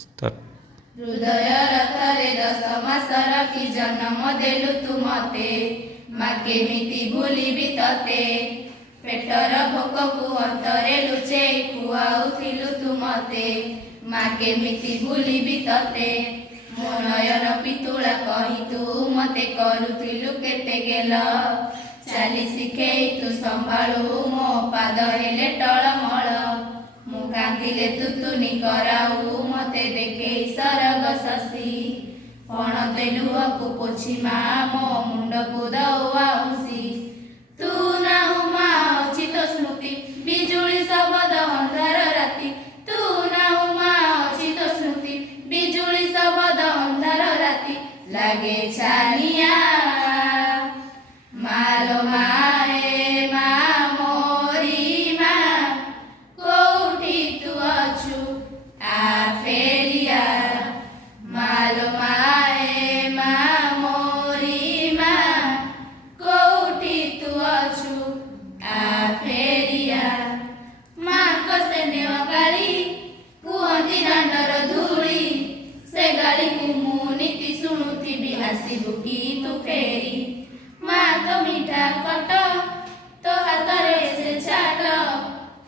Start. हृदय रथरे 10 मास रखी जन्म देलु तु मते माँ केमिति भूलिबि तते पेटर भोककु अंतरे लुचेई खुआउथिलु तु मते माँ केमिति भूलिबि तते मो नयन पितुला कही तू मते करुथिलु केते गेल चाली शिखेई तू संभाळु मो पाद हेले टळमळ मु कांदिले तुतुनी कराऊ मते देखेई सरग शशि पण ते लुहकु पोछि मा मो मुंडकु दौआउसी तू नाहु मा अचित स्मृति बिजुली शब्द अंधार राति तू नाहु मा अचित स्मृति बिजुली शब्द अंधार राति लागे छानिया मालो माए मा मोरी मा कोठी तू अछु आ फेरिया मालो माए मा मोरी मा कोठी तू अछु आ फेरिया माँ कसे नेवा गाड़ी कुहती दांडर धूली से गाड़ी को मु नीति शुणुथी भी आसिबु की तू फेरी माँ तो मीठा कट तो हाथरे से छाट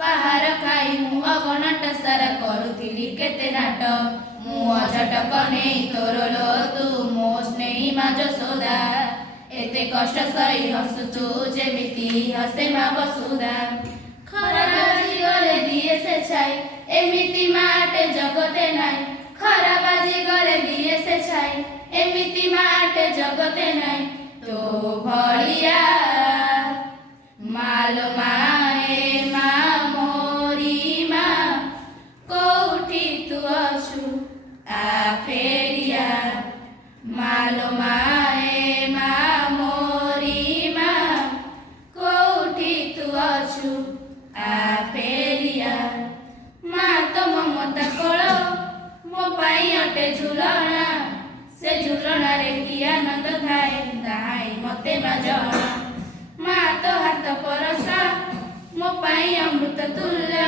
पहाड़ खाई मु अगनाट सारा करुथिली केते नाट मु अझटक नेई तोर लो तू मो स्नेही मा जसोदा एते कष्ट सही हसुचु जेमिति हसे मा बसुदा खरा बाजी गले दिए से छाई एमिति माटे जगते नाई खरा बाजी गले दिए से छाई एमिति माटे जगते नाई तो भलिया मालो माए मा मोरी मा कोठी तू अछु आ फेरिया मालो माए मा मोरी मा कोठी तू अछु आ फेरिया माँ तो ममता कोल मो पाई अटे झुलना से झुलना रे कि आनंद थाए ताई मते मा जणा माँ तो हाथ परसा मो पाई अमृत तुल्य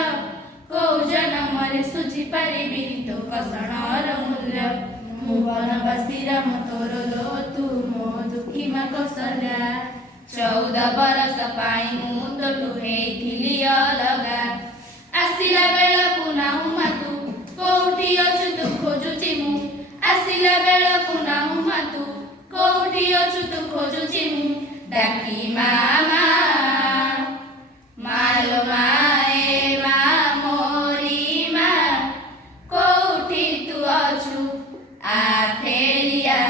को जन्म रे सुझी पारिबिनी तो कसणर मूल्य मु वनवासी राम तोर लो तू मो दुखी मा कौशल्या 14 बरस पाई मु तो लुहेइथिली अलगा आसिला बेलकु नाहु मा तू कोठी अछु तू खोजुची मु आसिला बेलकु नाहु मा तू कोठी अछु तू खोजुची मु डाकी मामा मालो माए मा मोरी मा कोठी तू अछु आ फेरिया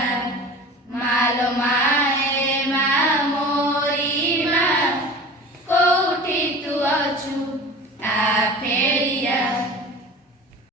मालो मा